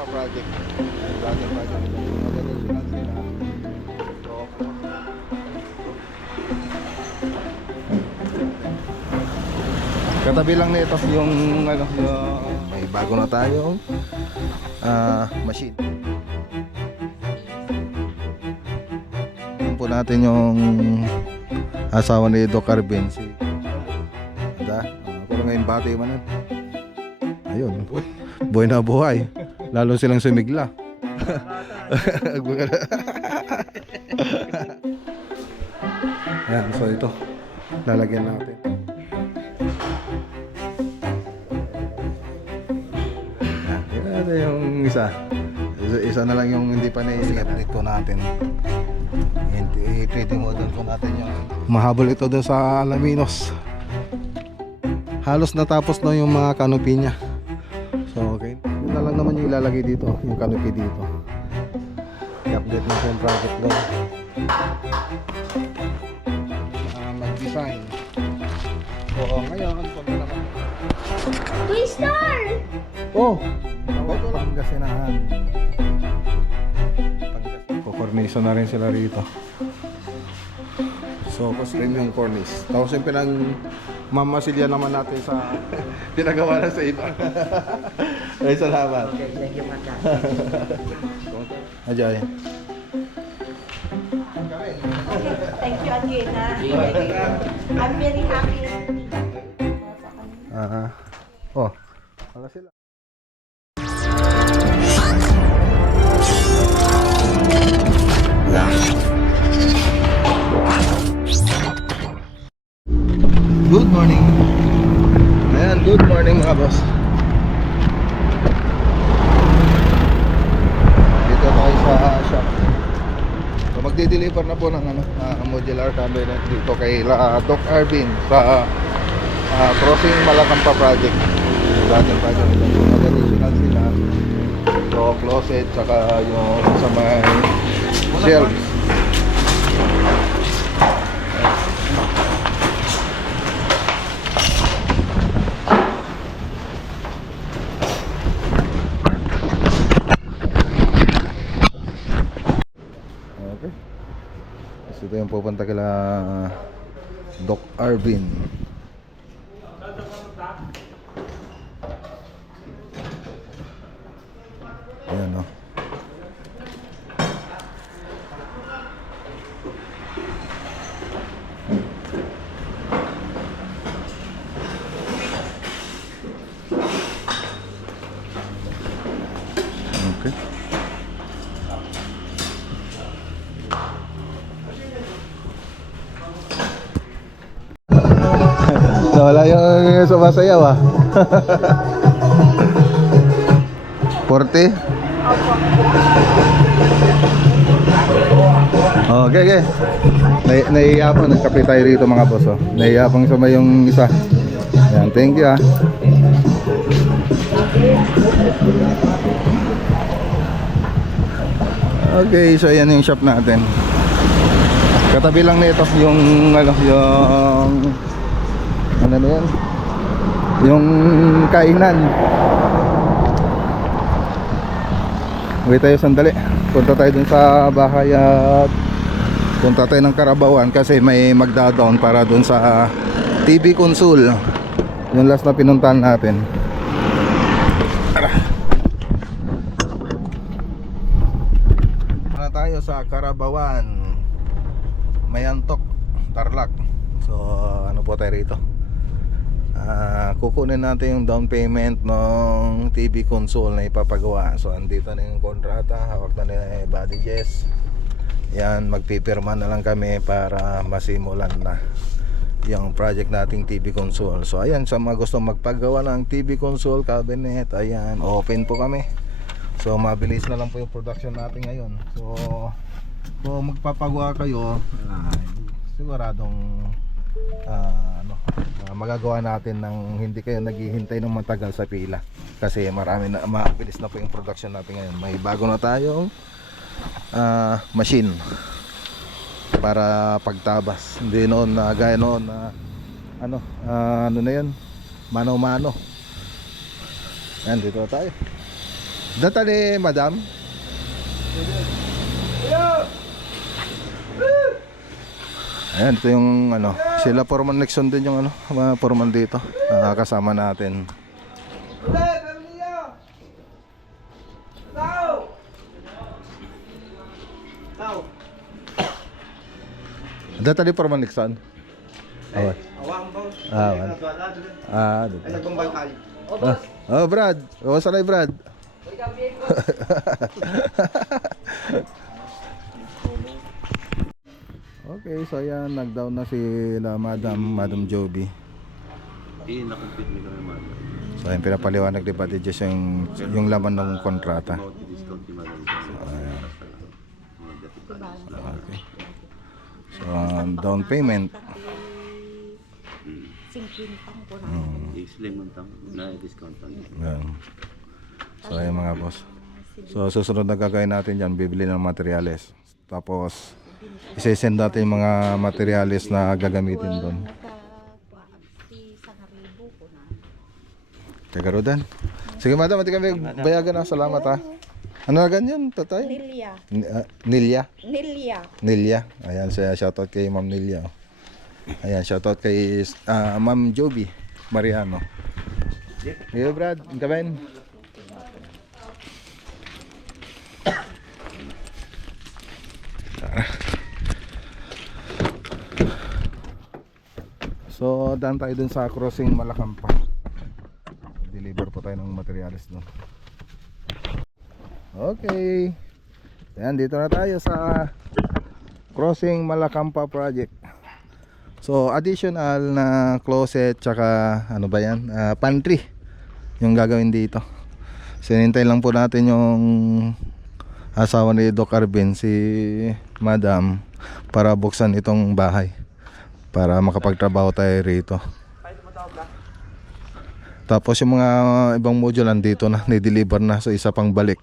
pa project. Project. Magdadagsinan sila. So, katabi lang nito yung ano, may bago na tayong machine. Yan po natin yung asawa ni Doc Arvin, si pero ngayon bati man yun. Ayun, buhay na buhay. Lalo silang sumigla. Ayan, so ito lalagyan natin. Ayan, ito yung isa na lang yung hindi pa na-update ko natin. I-treating model ko natin yung mahabol ito doon sa Alaminos. Halos natapos na yung mga canopy niya. So okay, yun na lang naman yung ilalagay dito, yung canopy dito. I-update natin yung project doon. Mag-design. So ngayon, punta naman. Twister! Oh! Pangasinahan. Kukorniso na rin sila rito. So kasi premium cornice. Tapos yung mamasilya naman natin sa pinagawa na sa iba. Ay, salamat. Okay, thank you, Mata. Ajay. Thank you again, ha? I'm very happy. Oh, wala sila. Good morning. Ayan, good morning mga boss. Dito tayo sa shop. So magdi-deliver na po ng modular cabinet dito kay Doc Arvin sa Crossing Malacampa project. Dating project nila. So additional sila. So closet saka yung sa may shelves. Ito yung pupunta kila Doc Arvin. Ayan o. Okay. Wala yung sumasayaw ah. 40? Oh, okay. Naiiyapang, nagkape tayo rito mga boss. Oh. Naiiyapang sama yung isa. Ayan, thank you ah. Okay, so ayan yung shop natin. Katabi lang nito yung ano na yan? Yung kainan. Wait tayo sandali. Punta tayo dun sa bahay at punta tayo ng Karabawan kasi may magda-down para dun sa TV console. Yung last na pinuntahan natin. Punta tayo sa Karabawan, Mayantok, Tarlac. So ano po tayo rito? Kukunin natin yung down payment ng TV console na ipapagawa. So andito na yung kontrata, hawak na ni Buddy Jess. Yan, magpipirma na lang kami para masimulan na yung project nating TV console. So ayan, sa mga gusto magpagawa ng TV console cabinet, ayan, open po kami. So mabilis na lang po yung production natin ngayon. So kung magpapagawa kayo, siguradong magagawa natin ng hindi kayo naghihintay ng matagal sa pila kasi marami na, mabilis na po yung production natin ngayon. May bago na tayong machine para pagtabas, hindi noon na gaya noon na ano na yun, mano-mano. Yan, dito tayo. Data ni madam? Ayan, ito yung ano, sila Foreman Nixon din yung ano, mga Foreman dito. Kasama natin. Data ni Foreman Nixon? Okay. Dito. Oh, Brad. Sanay Brad. Okay, so ayan, nag-down na sila Madam Joby. Na-complete nila naman. So ayan, pinapaliwanag ni Buddy Jess yung laman ng kontrata. Discount ni Madam. Okay. So, down payment. I-slim mo na discount lang. Ayan. So ayan mga boss. So susunod na gagawin natin dyan, bibili ng materyales. Tapos isesend natin yung mga materyales na gagamitin doon. Teka Rodan. Sige madam, hindi kami bayagan na. Salamat ha. Ano na ganyan, tatay? Nelia. Nilya? Nelia. Nilya. Ayan, shoutout kay Ma'am Nilya. Ayan, shoutout kay Ma'am Joby Mariano. Hey Brad, kabain. So, daan tayo dun sa crossing Malacampa. Deliver po tayo ng materials doon. Okay. Ayan, dito na tayo sa crossing Malacampa project. So, additional na closet tsaka ano ba yan? Pantry yung gagawin dito. Sinintay lang po natin yung asawa ni Doc Arvin, si Madam, para buksan itong bahay para makapagtrabaho tayo rito. Tapos yung mga ibang module nandito na, ni-deliver na, so isa pang balik.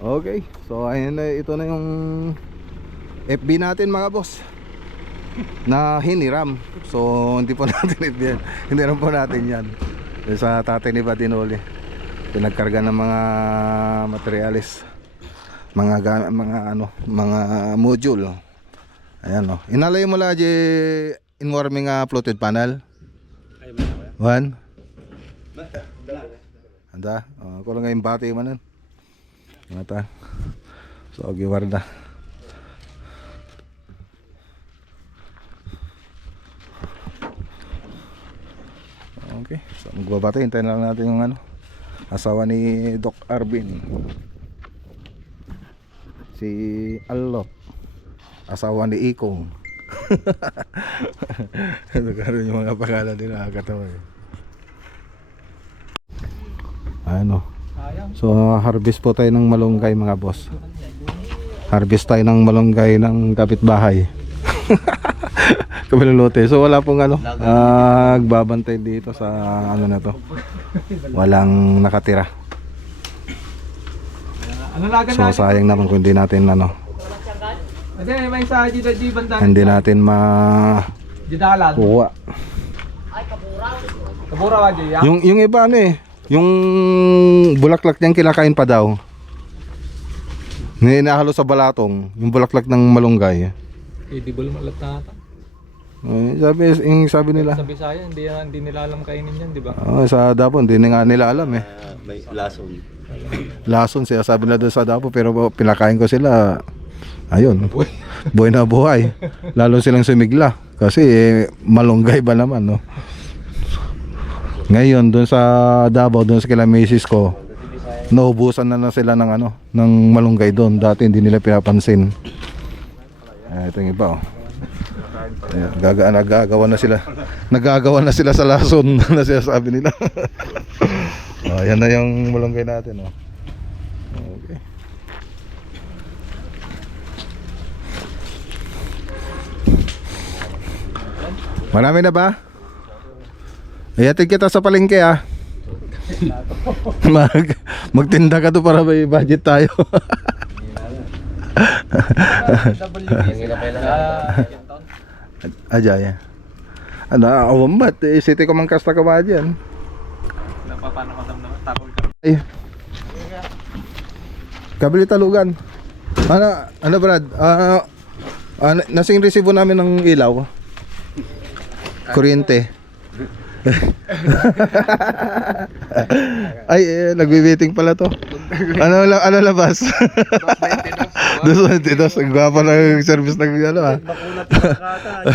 Okay, so ayun na, ito na yung FB natin mga boss na hiniram. So hindi po natin FB yan, hiniram po natin yan sa tatay ni Badinoli. Pinagkarga ng mga materialis, mga module. Ayan o. Inalay mo lang in warming floated panel. One. Anda. Ako lang ngayon bati manan. Mata. So giwar na. Okay. So magbabati, hintayin lang natin yung ano, asawa ni Doc Arvin, si Allot, asawa ni Ikong. Nagkaroon yung mga pangalan din, nakakatawa eh. Ano, so harvest po tayo ng malunggay mga boss. Harvest tayo ng malunggay ng kapitbahay. Kabiluluti. So wala pong ano, nagbabantay dito sa ano na to. Walang nakatira. So sayang naman kung hindi natin ano, hindi natin kuha. Yung iba ano eh, yung bulaklak niyang kinakain pa daw. Hinahalo sa balatong, yung bulaklak ng malunggay. Di ba lumalat na ata? Sabi nila. Sa Bisaya, hindi nila alam kainin yan, di ba? Sa Davao, hindi nga nila alam eh. May lason. Lason siya, sabi nila doon sa Davao, pero pinakain ko sila. Ayun, buhay na buhay. Lalo silang sumigla. Kasi malunggay ba naman, no? Ngayon, doon sa Davao, doon sa kila misis ko, naubusan na sila ng ano, ng malunggay doon. Dati hindi nila pinapansin. Ito yung iba, oh. Nagagawa na sila sa lason na sinasabi nila. Yan na yung malunggay natin, oh. Okay. Marami na ba? Ihatid kita sa palengke, ah. Magtinda ka to para may budget tayo. Aja ya. Ano, awam bat, city ko man kasta ka ba dyan? Napapanamadam naman. Ay. Kabili talugan. Ano Brad? Nasing resibo namin ng ilaw. Kuryente. Ay, nagbi-waiting pala to. Ano labas? 222. Ang gwapo ng service ng ano ah. Makunat na kata.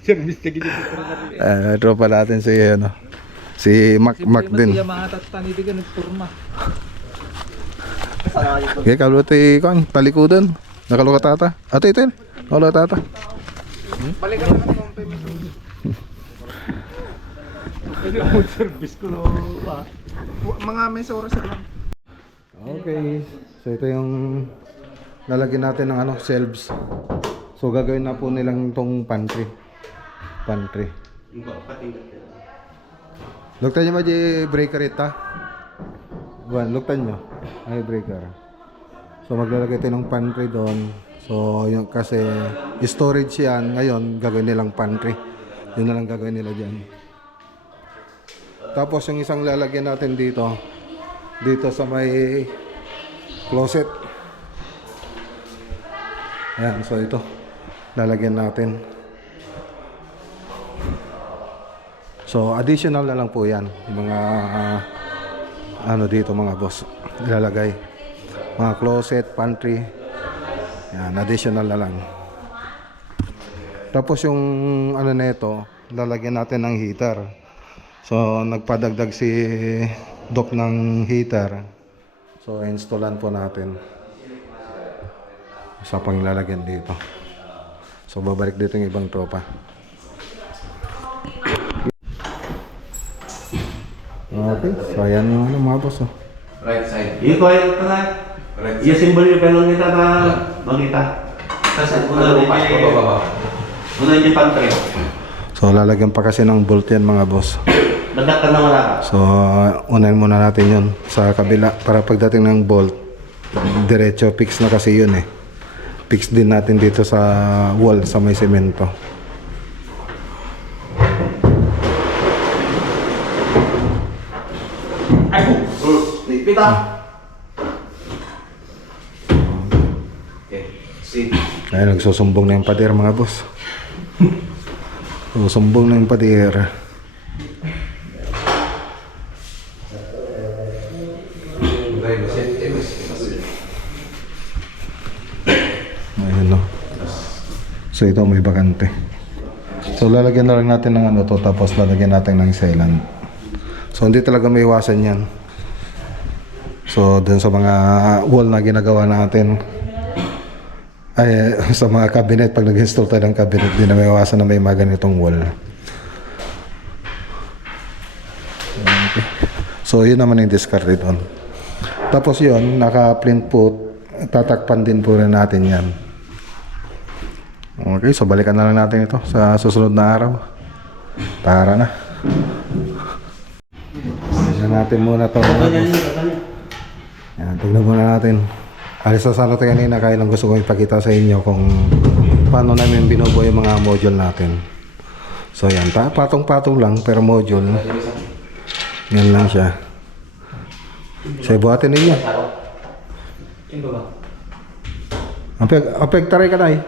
Service na ganyan. Tropa natin si ano. Si Mac din. Siya mga tatani di ka nagpurma. Okay, kaluti kan talikudan. Nakaluka tata. Ate ito. Nakaluka tata. Balikan na naman pay miso. Pwede mo service ko no. Mga may oras lang. Okay. So ito yung lalagyan natin ng ano, shelves. So gagawin na po nilang tong pantry. Luktan nyo ba di breaker ita? Buwan, luktan nyo. Ay breaker. So maglalagay tayo ng pantry doon. So yung kasi storage yan. Ngayon gagawin nilang pantry. Yun na lang gagawin nila dyan. Tapos yung isang lalagyan natin dito sa may closet. Ayan, so ito lalagyan natin. So additional na lang po yan yung mga ano dito mga boss ilalagay, mga closet, pantry. Yan, additional na lang. Tapos yung ano na ito lalagyan natin ng heater. So nagpadagdag si Doc ng heater. So installan po natin. Sa panglalagyan dito. So babalik dito yung ibang tropa. Okay, so ayan yung ano mga boss oh. Right side. Iko ay ito na. Iya simbol yung pelong kita ta makita. Kasi una yung pantry. So lalagyan pa kasi ng bolt yan mga boss. Badak ka na wala ka. So unahin muna natin yun sa kabila para pagdating ng bolt diretso fix na kasi yun eh. Fix din natin dito sa wall sa may semento. Ay po. Pita. Okay. See. Ay nagsusumbong na yung pader mga boss. Susumbong na yung pader. Ayun no. So ito may bakante. So lalagyan na lang natin ng ano to tapos lalagyan natin ng sealant. So hindi talaga may iwasan yan. So dun sa mga wall na ginagawa natin ay sa mga cabinet pag nag-install tayo ng cabinet din na may iwasan na may mga ganitong wall. Okay. So yun naman yung discarded doon. Tapos yun naka-plint po, tatakpan din po rin natin yan. Okay, so balikan na lang natin ito sa susunod na araw. Tara na. Tignan natin muna ito. Yan, tignan muna natin. Alis na sana ito kanina kaya lang gusto kong ipakita sa inyo kung paano namin binubuo yung mga module natin. So yan, patong-patong lang pero module. Yan lang siya. So buhatin ninyo. Apektaray ka na eh.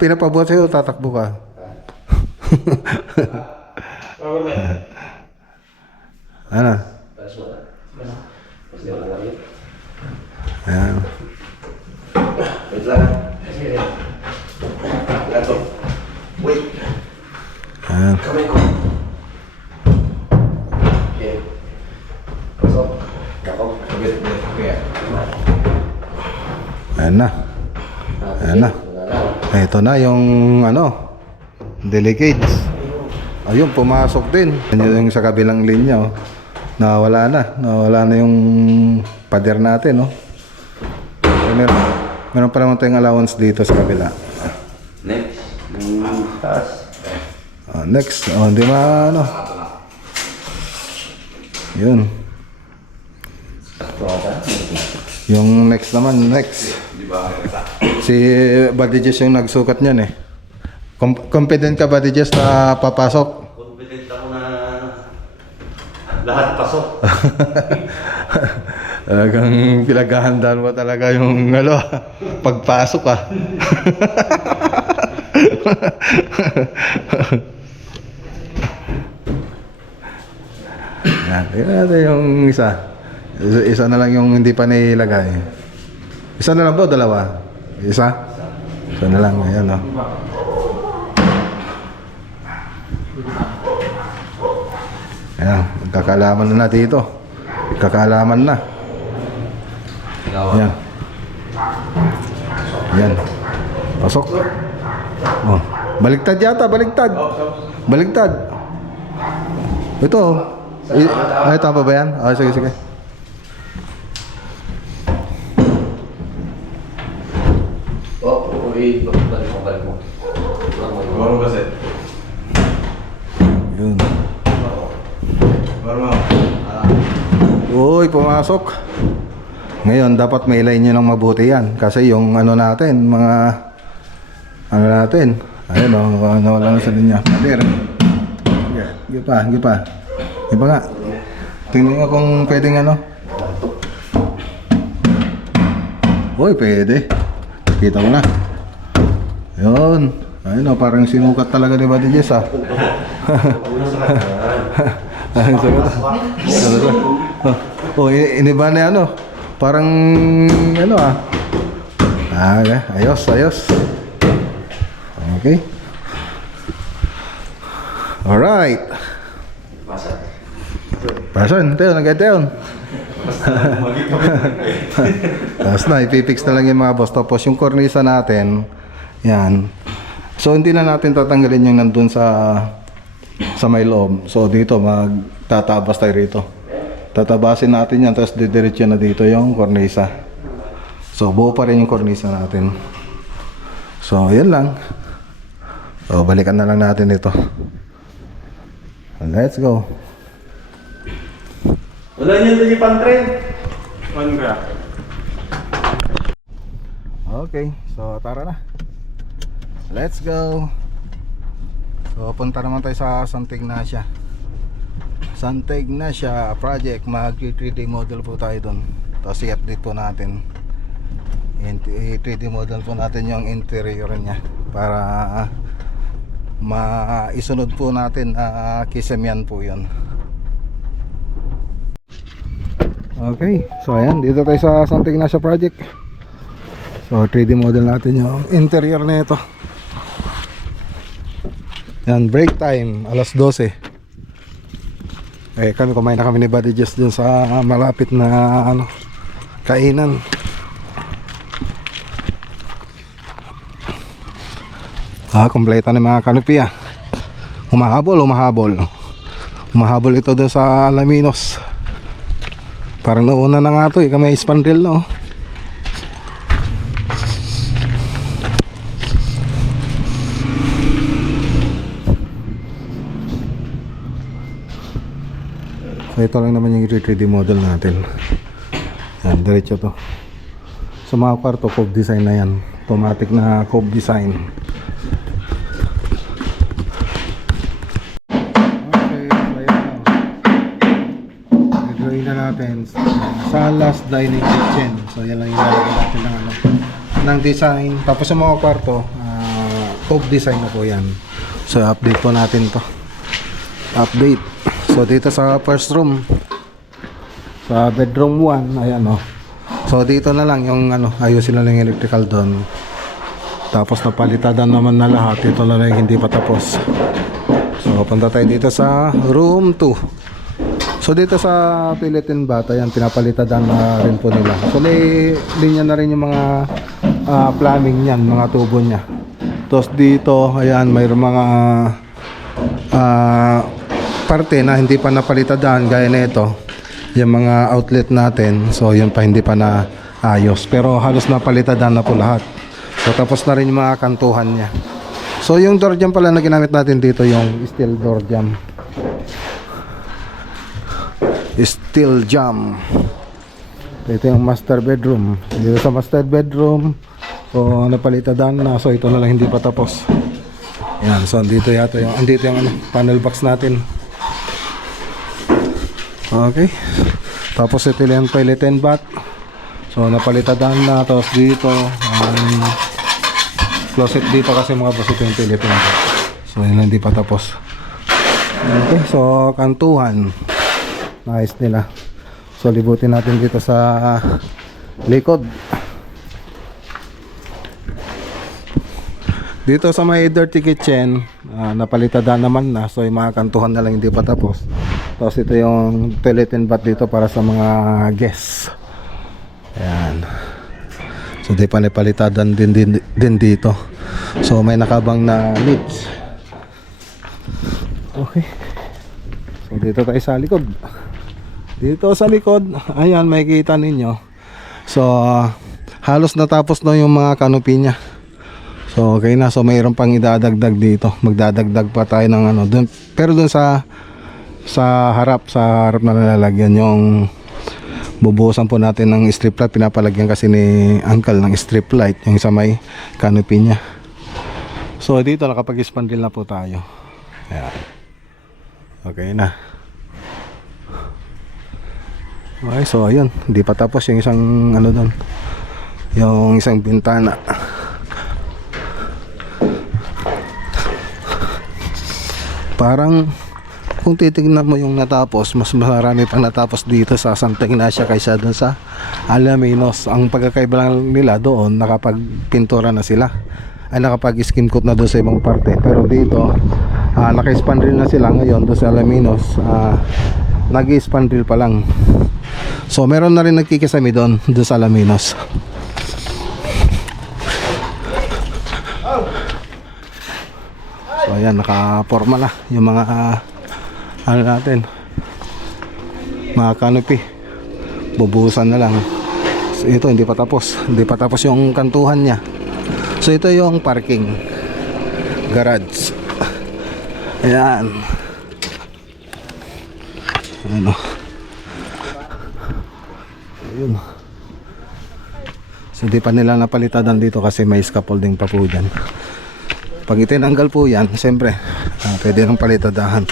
Pinapabuhat sa'yo, tatakbo ka. Ano? Ayan. Ayan. Ayan na. Ayan na. Ito na yung ano, delicates. Ayun, pumasok din. Yan yung sa kabilang linya, oh. Nawala na yung pader natin, oh. So, meron pa naman tayong allowance dito sa kabila. Next. Taas. Next, hindi ano. Yun. Yung next naman, next. Si Buddy Jess yung nagsukat niyan eh. Confident ka Buddy Jess na papasok? Lahat pasok. Talagang pinaghahandaan mo talaga yung ano, pagpasok ah. Yan, tingnan natin yung isa. Isa na lang yung hindi pa nilagay. Isa na lang po, dalawa? Isa? Isa na lang, ayan o. Ayan, magkakaalaman na dito. Magkakaalaman na. Ayan. Ayan. Pasok. Oh, baligtad yata, baligtad. Baligtad. Ito. Ay, tama ba yan? Ah, sige, sige. Balik mo. Baro kasi. Yun. Uy, pumasok. Ngayon, dapat may line nyo ng mabuti yan. Kasi yung ano natin, mga ano natin. Ayun o, nawala na sa linya. Pader. Gipa. Gipa nga. Tingnan nga kung pwedeng ano. Uy, pwede. Kita mo na. Yun. Ayun o, parang sinukat talaga ni Buddy Jess ah. Ayun, sagot. Oh, iniba na ano. Parang ano ah. Okay. Ayos. Okay. Alright. Pasan, tayo, nagkataon. Tapos na, ipipix na lang yung mga boss. Tapos yung cornisa natin, yan. So hindi na natin tatanggalin yung nandun sa may loob. So dito, magtatabas tayo rito. Tatabasin natin yan, tapos didiretso na dito yung cornisa. So buo pa rin yung cornisa natin. So yan lang. So balikan na lang natin ito. Let's go. Wala niyan doon yung pang-trend. Okay, so tara na. Let's go. So punta naman tayo sa Santa Ignacia. Santa Ignacia project, mag-3D model po tayo doon. Tapos i-update po natin. I-3D model po natin yung interior niya para maisunod po natin kisemyan po yun. Okay, so ayan, dito tayo sa Santa Ignacia project. So 3D model natin yung interior na ito. Yan, break time, alas 12. Kami kumain na kami ni Buddy Jess dun sa malapit na ano, kainan. Kompleto na mga kanupi ah. Humahabol ito dun sa Alaminos. Parang nauna na nga ito eh, kami spandrel no. So ito lang naman yung 3D model natin. Yan, diretso to. Sa mga kwarto, cove design na yan. Automatic na cove design. Okay, so yan na. I-drawing na natin sa last dining kitchen. So yan lang yung lalagyan natin ng ano, ng design. Tapos sa mga kwarto, cove design na po yan. So update po natin to. Update. So dito sa first room, sa bedroom 1, ayan o. So dito na lang yung ano, ayusin na lang yung electrical doon. Tapos napalitadan naman na lahat. Ito na lang hindi pa tapos. So punta tayo dito sa room 2. So dito sa Philippine Bata, yan pinapalitadan na rin po nila. So linya na rin yung mga plumbing niyan, mga tubo niya. Tapos dito, ayan, mayroong mga parte na hindi pa napalitadan gaya na ito, yung mga outlet natin. So yun pa hindi pa na ayos, pero halos napalitadan na po lahat. So tapos na rin yung mga kantuhan niya. So yung door jamb pala na ginamit natin dito, yung steel door jamb. Steel jamb. Ito yung master bedroom. Dito sa master bedroom, so napalitadan na. So ito na lang hindi pa tapos. Yan, so andito yung ano, panel box natin. Okay. Tapos ito yung toilet and bath. So napalitadan na. Tapos dito closet dito kasi mga boss, ito yung toilet and bath. So yun, hindi pa tapos. Okay, so kantuhan. Nice nila. So libutin natin dito sa likod. Dito sa may dirty kitchen, napalitadan naman na. So yung mga kantuhan na lang hindi pa tapos. Tapos ito yung toilet and bath dito para sa mga guests. Ayan. So di pa napalitadan din dito. So may nakabang na lips. Okay. So dito tayo sa likod. Dito sa likod, ayan, makikita ninyo. So halos natapos na yung mga canopy niya. So okay na, so mayroon pang idadagdag dito. Magdadagdag pa tayo ng ano dun, pero dun sa harap na nalalagyan yung bubuhusan po natin ng strip light. Pinapalagyan kasi ni Uncle ng strip light yung sa may canopy niya. So dito nakapag-spandrel na po tayo. Ayan. Okay na. Okay, so ayun, hindi pa tapos yung isang ano doon. Yung isang bintana. Parang kung titignan mo yung natapos, mas marami pang natapos dito sa Santa Ignacia kaysa doon sa Alaminos. Ang pagkakaiba lang nila doon, nakapagpintura na sila, ay nakapag-skim coat na doon sa ibang parte. Pero dito naka-spandrel na sila ngayon doon sa Alaminos. Nag-spandrel pa lang. So meron na rin nagkikisami doon sa Alaminos. So ayan, naka-forma na yung mga ano natin, mga canopy. Bubuhusan na lang. So ito hindi pa tapos yung kantuhan niya. So ito yung parking garage. Ayan. Ano? Ayun. So di pa nila napalitadan dito kasi may scaffolding pa po dyan. Pag itinanggal po yan, siyempre pwede nang palitadahan.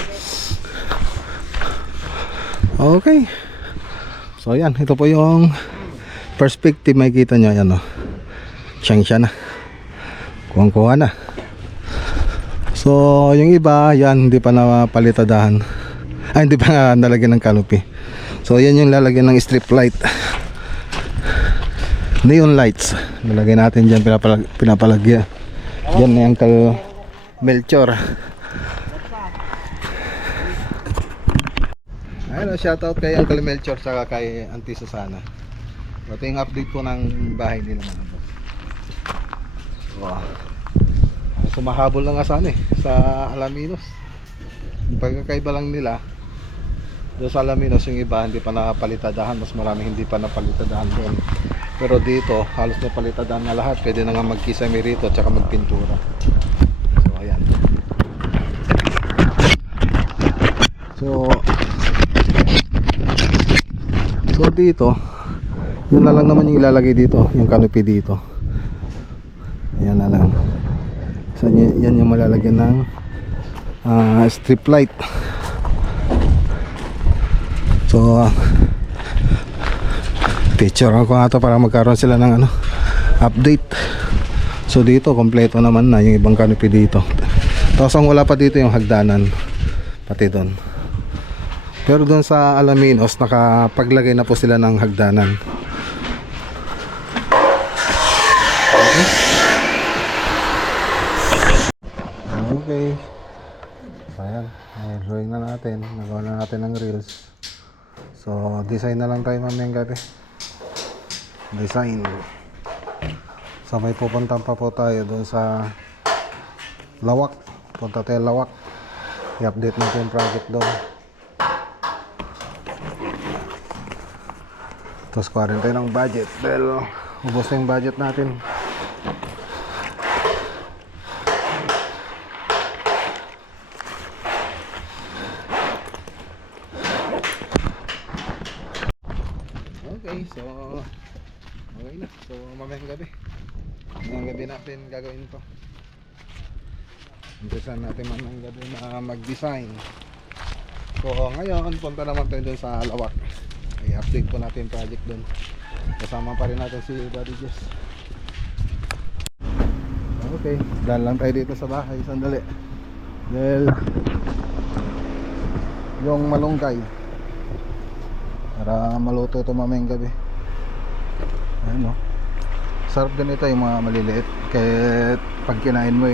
Okay. So yan, ito po yung perspective. Makikita nyo yan, oh. Siyang siya na, kuwang-kuha na. So yung iba, yan, hindi pa napalitadahan. Hindi pa nalagyan ng canopy. So yan yung lalagyan ng strip light, neon lights. Nalagay natin dyan, pinapalagyan. Yan na yung Uncle Melchor. Ayun, shoutout kay Uncle Melchor saka kay Auntie Susana. Ito yung update po ng bahay nila mga boss. Wow. Sumahabol lang nga sana sa Alaminos. Yung pagkakaiba lang nila, doon sa Alaminos yung iba hindi pa napalitadahan. Mas marami hindi pa napalitadahan doon. Pero dito halos napalitadahan na lahat. Pwede na nga magkisame rito at saka magpintura. So ayan. So dito, yun na lang naman yung ilalagay dito, yung canopy dito. Ayan na lang. So yan yung malalagyan ng strip light. So picture ako nga ito para magkaroon sila ng update. So dito kompleto naman na yung ibang canopy dito. Tapos ang wala pa dito yung hagdanan, pati doon. Pero doon sa Alaminos nakapaglagay na po sila ng hagdanan. Okay. Ayan, drawing na natin. Nagawa na natin ng reels. So design na lang tayo mamayang gabi. Design. So may pupuntahan pa po tayo doon sa Lawak. Punta tayo Lawak. I-update natin yung project doon. Tapos kuharin tayo ng budget dahil ubos na yung budget natin. Okay, so okay na. So mamayang gabi natin gagawin to. Umpisan natin mamayang gabi na mag-design. So ngayon, punta naman tayo dun sa Lawak. I-update po natin yung project dun. Kasama pa rin natin si Buddy Jess. Okay, dahil lang tayo dito sa bahay. Sandali. Dahil yung malunggay para maluto ito mamayang gabi. Ayun, no? Sarap din ito yung mga maliliit. Kaya pag kinain mo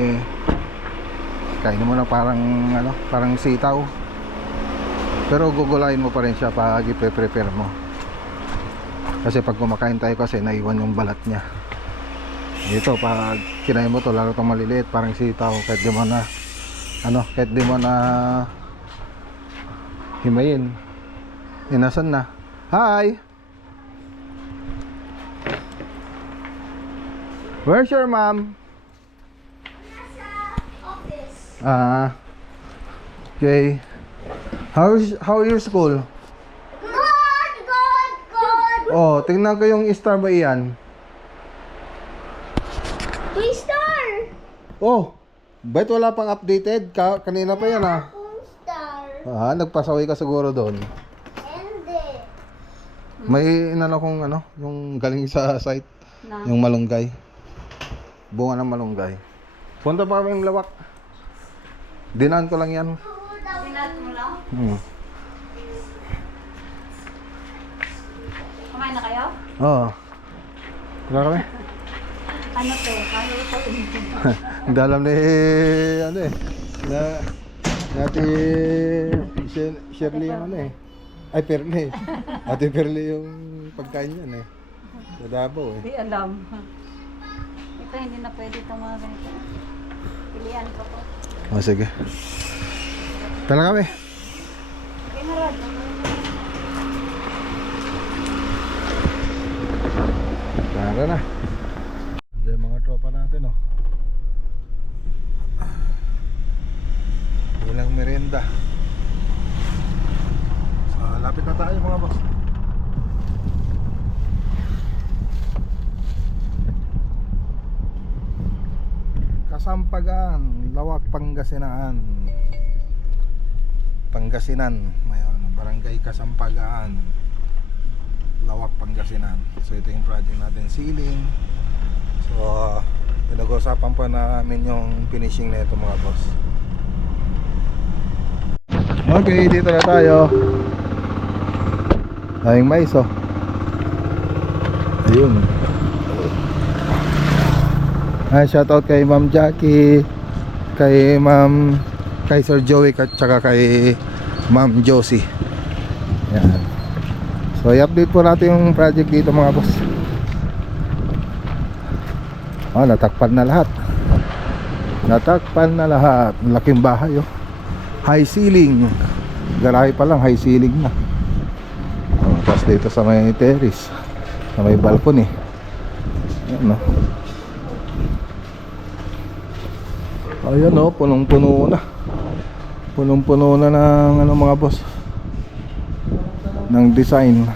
kainin mo na parang parang sitaw. Pero gugulayin mo pa rin siya pag i-prepare mo. Kasi pag kumakain tayo kasi naiwan yung balat niya. Ito pag kinain mo to, lalo itong maliliit parang sitaw, kahit di mo na kahit di mo na himayin. Inasan na? Hi! Where's your mom? Okay. How your school? Good. Oh, tingnan ko yung star ba iyan? 3 star. Oh, ba't wala pang updated? Kanina pa yan ah. 1 star. Nagpasaway ka siguro doon. Hindi. May inano kong yung galing sa site, yung malunggay. Bunga ng malunggay. Punta pa kami ng Lawak. Dinaan ko lang yan. Sinat mo lang? Kumain na kayo? Oo. Wala kami. Ano to? Ano ito? Hindi alam ni Ate Shirley yung ay Perli. Ate Perli yung pagkain yan sa Davao Hindi alam. Ito hindi na pwede itong mga ganito. Pilihan ko po. Oh, sige. Tala kami. Okay na Rod. Tara na. Diyan mga tropa natin Ilang merienda. So, lapit na tayo mga boss. Kasampagan, Lawak, Pangasinan. May barangay Kasampagan, Lawak, Pangasinan. So ito yung project natin, ceiling. So pinag-usapan pa namin yung finishing na ito mga boss. Okay, dito na tayo. Tayong mais Ayun. Shoutout kay Ma'am Jackie, kay Sir Joey at saka kay Ma'am Josie. Yan. So i-update po natin yung project dito mga boss. Natakpan na lahat. Malaking bahay high ceiling. Garahe pa lang, high ceiling na. Tapos dito sa may terrace, sa may balcony. Yan Ayan punong-puno na. Punong-puno na ng mga boss. Ng design.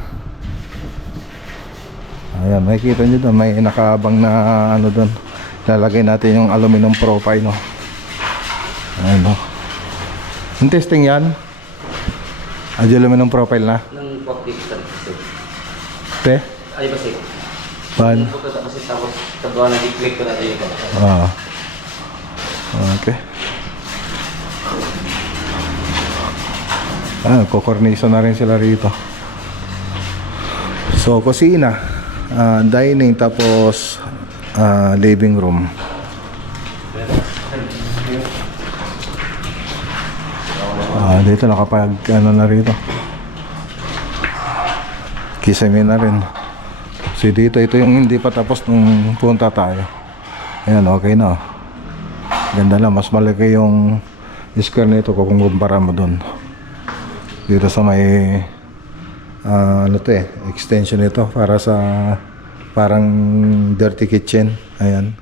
Ayan, makikita nyo doon, may nakaabang na doon. Lalagay natin yung aluminum profile Ayan Yung testing yan. Aluminum profile na. Nang 40%. Te? Ay ba sih? Pan? Puto tapos kedua nag-click ko na dito. Okay. Kukorniso na rin sila rito. So, kusina, dining, tapos living room. Dito nakapag na rito. Kisame na rin. So dito, ito yung hindi pa tapos nung punta tayo. Ayan, okay na Ganda lang, mas malaki yung square nito kung kumpara mo dun. Dito sa may extension nito para sa parang dirty kitchen. Ayan.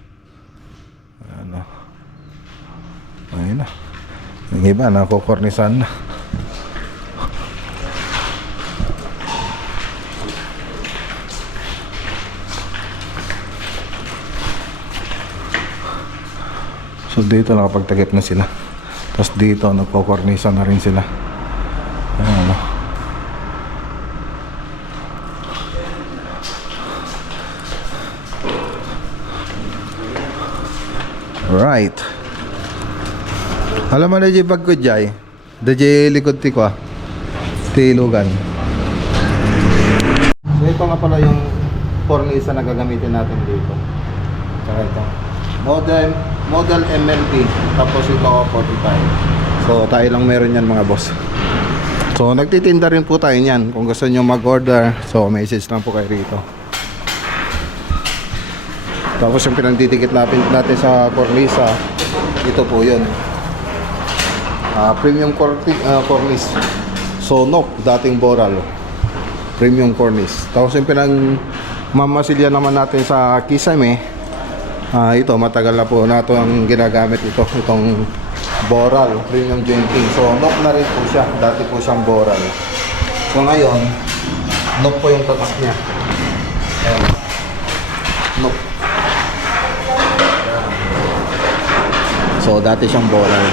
Ayun na. Yung iba nakukornisan na. So dito nakapagtakip na sila. Tapos dito nagkukornisan na rin sila. Ayan. Right. Alam mo na di bag ko jay. DJ likod ti ko. Tilugan. So ito nga pala yung cornisa na gagamitin natin dito. Saka ito. Model MLT. Tapos ito 45. So tayo lang meron yan mga boss. So nagtitinda rin po tayo niyan. Kung gusto nyo mag-order, so message lang po kayo rito. Tapos yung pinagtitikit natin sa cornisa, ito po yun. Premium cornice. Sonok, dating Boral. Premium cornice. Tapos yung pinagmamasilya naman natin sa Kisame, ito matagal na po na ito ang ginagamit ito. Itong Boral, premium jointing. So nok na rin po siya. Dati po siyang Boral. So ngayon, nok po yung tatak niya. Ayan. Nok. So dati siyang Boral.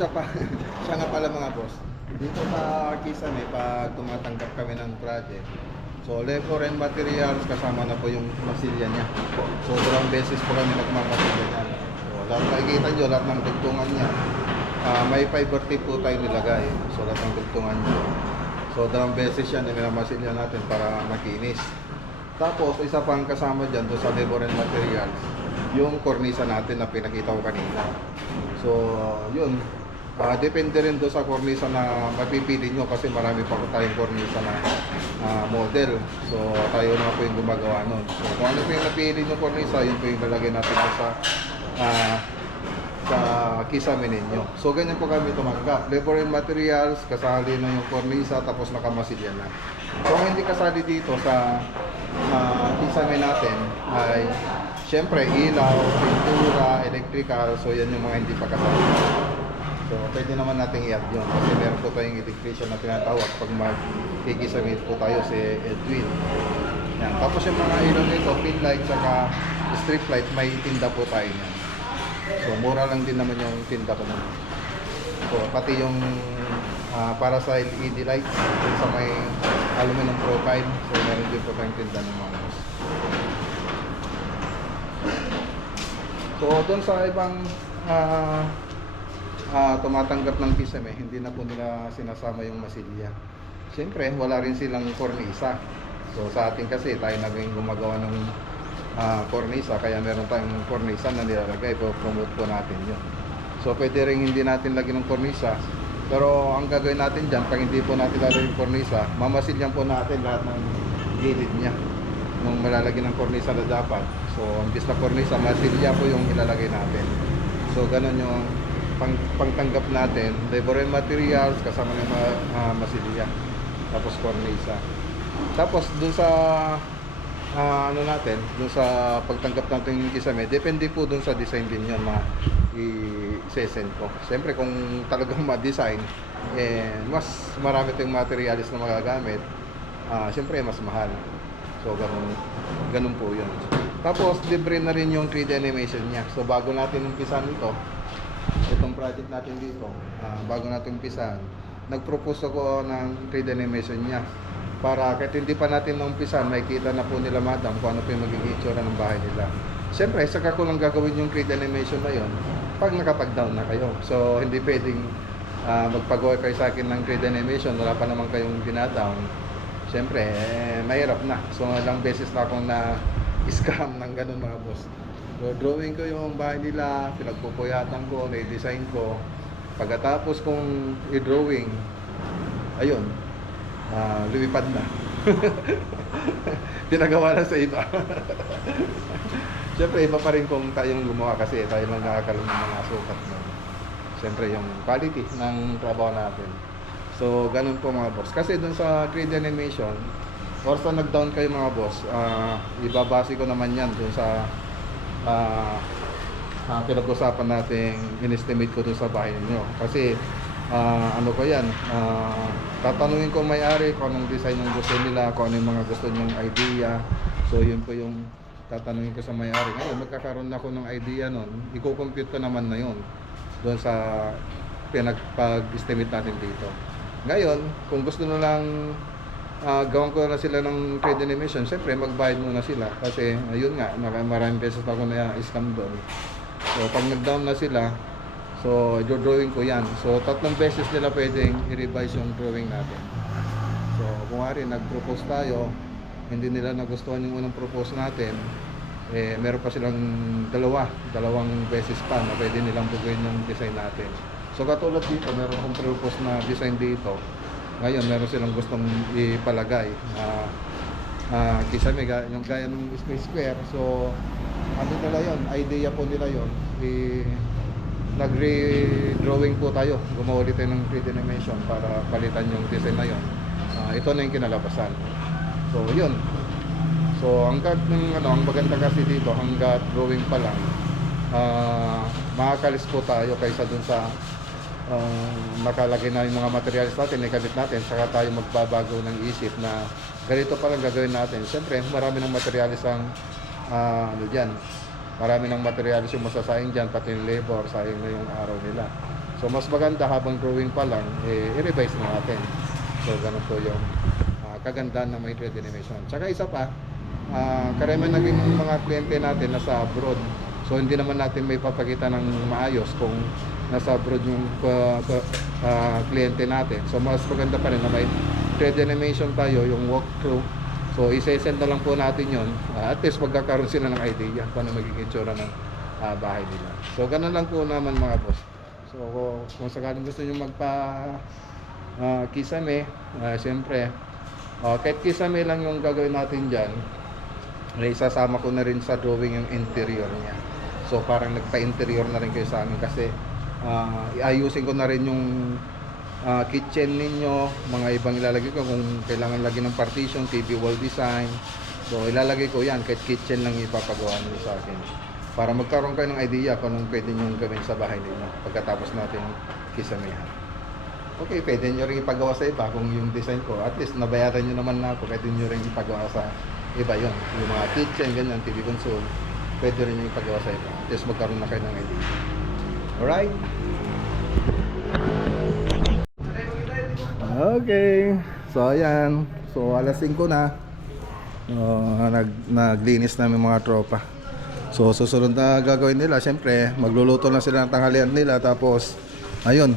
Siya nga pala mga boss. Dito sa Kisame, pag tumatanggap kami ng project, so labor and materials kasama na po yung masilya niya. So dalawang beses po kami nagmamasilya niya. So lahat makikita nyo, lahat ng dugtungan niya, may fiber tape po tayo nilagay. So lahat ng dugtungan niya. So dalawang beses yan na minamasilya natin para makinis. Tapos isa pang kasama dyan doon sa labor and materials, yung cornisa natin na pinakita ko kanina. So yun, depende rin doon sa cornisa na mapipili nyo kasi marami pa po tayong cornisa na model. So tayo na po yung gumagawa nun. So kung ano po yung napili nyo cornisa, yun po yung lalagay natin sa Kisame ninyo. So ganyan po kami tumanggap. Labor and materials, kasali na yung cornisa, tapos nakamasilya na. So kung hindi kasali dito sa Kisame natin ay syempre ilaw, pintura, electrical, so yan yung mga hindi pa kasali. So pwede naman natin i-add yun kasi meron po tayong electrician na tinatawag pag magkikisame po tayo si Edwin. Yan. Tapos yung mga ilaw nito, pin light saka strip light, may tinda po tayo yan. So mura lang din naman yung tinda ko naman. So pati yung para sa LED lights, yung sa may aluminum profile, so meron din po tayong tinda ng mga boss. So doon sa ibang tumatanggap ng Kisame, hindi na po nila sinasama yung masilya. Siyempre, wala rin silang cornisa. So sa atin kasi, tayo naging gumagawa ng cornisa, kaya meron tayong cornisa na nilalagay, promote po natin yun. So pwede rin hindi natin lagyan ng cornisa, pero ang gagawin natin dyan, pag hindi po natin lagyan ng cornisa, mamasilyan po natin lahat ng gilid niya nung malalagyan ng cornisa na dapat. So imbis na cornisa, masilya po yung ilalagay natin. So ganun yung pangtanggap natin, labor and materials kasama ng masilya, tapos cornisa. Tapos dun sa ano natin, dun sa pagtanggap natin ng Kisame, depende po dun sa design din yun na i-sesend ko. Siyempre kung talagang ma-design, mas marami tayong materials na magagamit, siyempre mas mahal. So ganun po yun. Tapos libre na rin yung 3D animation niya. So bago natin umpisan ito, itong project natin dito, bago natin umpisan, nagpropose ako ng 3D animation niya para kahit hindi pa natin naumpisan, makikita na po nila madam kung ano po yung magiging itsura ng bahay nila. Siyempre, saka ko lang gagawin yung 3D animation na yon pag nakapag-down na kayo. So hindi pwedeng magpagawa kayo sa akin ng 3D animation, wala pa naman kayong dinadown. Siyempre, mahirap na. So ilang beses na akong na-scam ng ganun mga boss. So drawing ko yung bahay nila, pinagpupuyatan ko, na-design ko. Pagkatapos kong i-drawing, ayun, lumipad na. Pinagawa na sa iba. Siyempre, iba pa rin kung tayong gumawa kasi tayo lang nakakaroon ng mga sukat na. Siyempre, yung quality ng trabaho natin. So, ganun po mga boss. Kasi dun sa 3D animation, or sa nag-down kayo mga boss, ibabase ko naman yan dun sa pinag-usapan natin, in-estimate ko dun sa bahay niyo. Kasi, ano ko yan, tatanungin ko may-ari kung anong design yung gusto nila, kung ano yung mga gusto niyong idea. So, yun po yung tatanungin ko sa may-ari. Ngayon, magkakaroon ako ng idea nun. Iko-compute ko naman na yun doon sa pinagpag-estimate natin dito. Ngayon, kung gusto nyo lang gawan ko na sila ng trade and emission, siyempre magbayad muna sila. Kasi, ayun nga, maraming beses ako na-scam doon. So, pag nag-down na sila, so, i-drawing ko yan. So, 3 beses nila pwedeng i-revise yung drawing natin. So, kung nga rin, nag-propose tayo, hindi nila nagustuhan yung unang propose natin, meron pa silang dalawang beses pa na pwede nilang buguin yung design natin. So, katulad dito, meron akong propose na design dito. Ngayon, meron silang gustong ipalagay. Kisame, yung gaya ng space square. So, ano nila yun? Idea po nila yun. Nag-re-drawing po tayo. Gumawa ulit tayo ng 3D animation para palitan yung design na yun. Ito na yung kinalabasan. So, yun. So, hanggat ang maganda kasi dito, hanggat drawing pa lang, makakalis po tayo kaysa dun sa nakalagay na yung mga materials natin, ikabit natin, saka tayo magbabago ng isip na ganito pa lang gagawin natin. Siyempre, marami ng materials ang dyan. Marami ng materials yung masasayang dyan, pati yung labor, sayang na yung araw nila. So, mas maganda habang drawing pa lang, i-revise na natin. So, ganun po yung kagandahan ng may 3D animation. Tsaka isa pa, karamihan naging mga kliyente natin nasa abroad. So, hindi naman natin may papakita ng maayos kung nasa abroad yung kliyente natin. So, mas maganda pa rin na may 3D animation tayo, yung walkthrough. So, isa-send na lang po natin yun. At least magkakaroon sila ng idea kung ano magiging tsura ng bahay nila. So, ganun lang po naman mga boss. So, kung sakaling gusto nyo kisame, siyempre, kahit kisame lang yung gagawin natin dyan, isasama ko na rin sa drawing yung interior niya. So, parang nagpa-interior na rin kayo sa amin kasi iayusin ko na rin yung kitchen ninyo, mga ibang ilalagay ko kung kailangan lagi ng partition, TV wall design. So, ilalagay ko yan, kahit kitchen lang ipapagawa nyo sa akin. Para magkaroon kayo ng idea kung anong pwede nyo gawin sa bahay ninyo pagkatapos natin kisamehan. Okay, pwede nyo rin ipagawa sa iba kung yung design ko. At least nabayaran nyo naman na ako, pwede nyo rin ipagawa sa iba yun. Yung mga kitchen, ganyan, TV console, pwede rin nyo ipagawa sa iba. At least magkaroon na kayo ng idea. Alright? Okay. So, ayan. So, alas 5 na. Naglinis namin mga tropa. So, susunod na gagawin nila, syempre, magluluto na sila ng tanghalian nila. Tapos, ayun.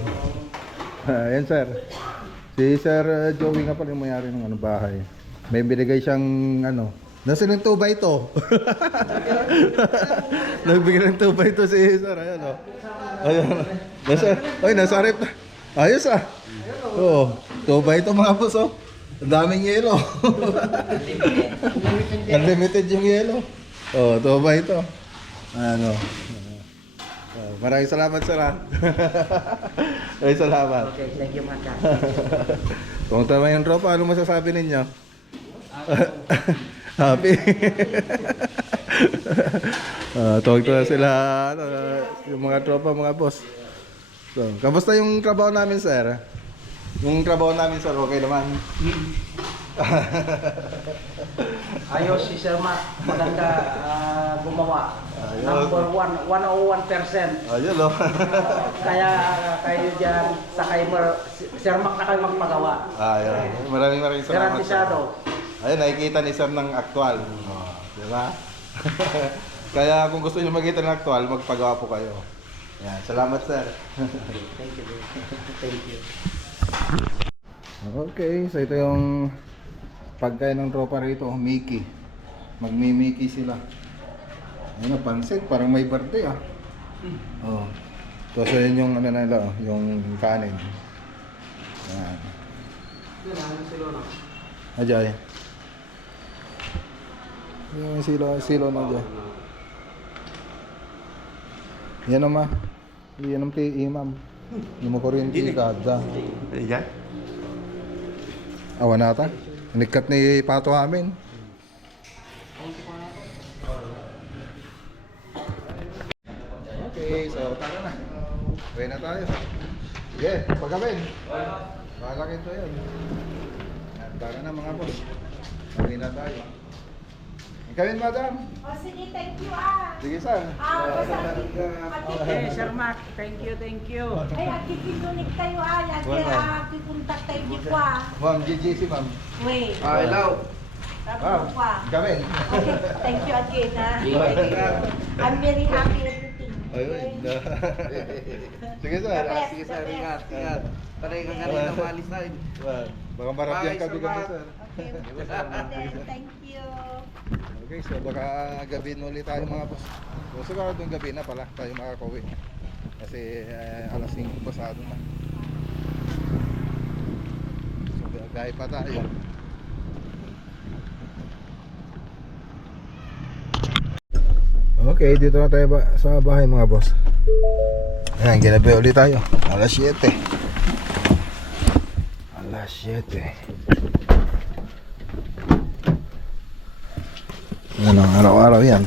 Ayan, sir. Si Sir Joey nga pala yung mayari ng bahay. May binigay siyang, nasa ng 2x2. Nagbigay ng 2x2 si Sir. Ayan, Ayan. Nasa rep. Ayos, Oo. 2x2 mga boss, Ang daming yelo. Unlimited yung yelo. 2x2. Maraming salamat, sir. Maraming salamat. Okay, thank you, Mata. Kung tama yung tropa, ano masasabi ninyo? Happy. Tuwag-tuwa sila, yung mga tropa, mga boss. So, kamusta yung trabaho namin, sir? Yung trabaho namin, sir, okay naman? Ayos si Sir Matt, maganda gumawa. Number 1, 101%. Ayun, Kaya kayo dyan, sa Sir Matt na kayo magpagawa. Ayun. Maraming salamat. Garantisado. Ayun, nakikita ni sir ng aktual. Di ba? Kaya kung gusto niyo makita ng aktual, magpagawa po kayo. Yan, salamat, sir. Thank you. Thank you. Okay, so ito yung pagkain ng tropa rito, Mickey. Magmi-Mickey sila. Ayun, pansit, parang may birthday So yun yung nila, yung kanin. Yan. Ajay. Yung silo na dyan. Yan naman. Yan ang imam. Yung kuryente kada. Iya. Awan nata. Nikat ni Pato amin. Okay, so tara na. Uwi na tayo. Sige, pagkabin. Malaking to yun. Tara na mga boss. Uwi na tayo. Kawin, madam. Oh, sige, thank you ah. Sige, sir. Okay, Sir Mac, thank you, thank you. Ay, akikinunik tayo ah. Yan, kaya akikuntak tayo di ko ah. Ma'am, GGC, ma'am. Wait. Hello. Ma'am, Sabi ko ah. kawin. Okay, thank you again ah. I'm very happy everything. Ayun. Sige, sir. Sige sir, ingat, ingat. Panay kang kanina umalis na rin. Baka marapyan ka Bye, bigat, Sir sir. Okay, thank you. Okay, so baka gabi na ulit tayo mga boss. So siguro itong gabi na pala tayo makakauwi. Kasi alas 5 pasado na. So gaya pa tayo. Okay, dito na tayo sa bahay mga boss. Ayan, ginabi ulit tayo. Alas 7. Alas 7. Yan ang araw-araw yan.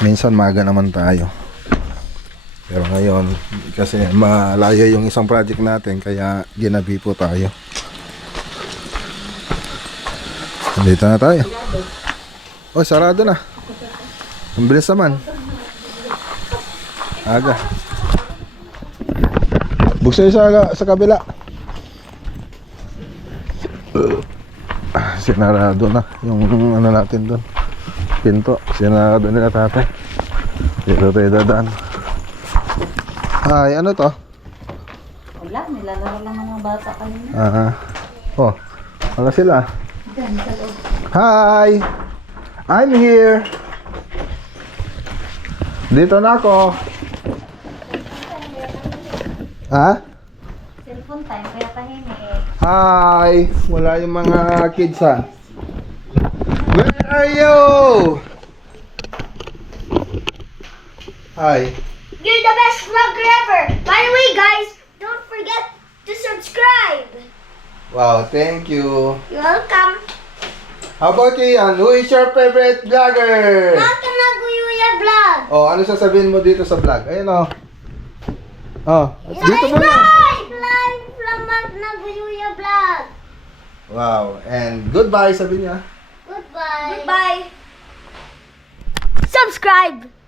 Minsan maga naman tayo. Pero ngayon, kasi malayo yung isang project natin, kaya ginabi po tayo. Dito na tayo. Oh, sarado na. Ang bilis naman. Aga. Buksan sa kabila. Sinarado na yung ano natin doon. Pinto, sinarado nila tatay. Dito tayo dadaan. Ay, ano to? Wala, nilalaro lang ng mga bata kanina. Oh, wala sila. Diyan, sa loob. Hi! I'm here! Dito na ako. Ha? Cellphone time, kaya tahimik eh. Hi! Wala yung mga kids ha. Where are you? Hi. You're the best vlogger ever. By the way, guys, don't forget to subscribe. Wow, thank you. You're welcome. How about you, Ian? Who is your favorite vlogger? Makanaguyuya vlog. Oh, ano sasabihin mo dito sa vlog? Ayun oh. Oh, dito mo na. Subscribe! Live from Makanaguyuya vlog. Wow, and goodbye sabi niya. Goodbye. Goodbye. Subscribe.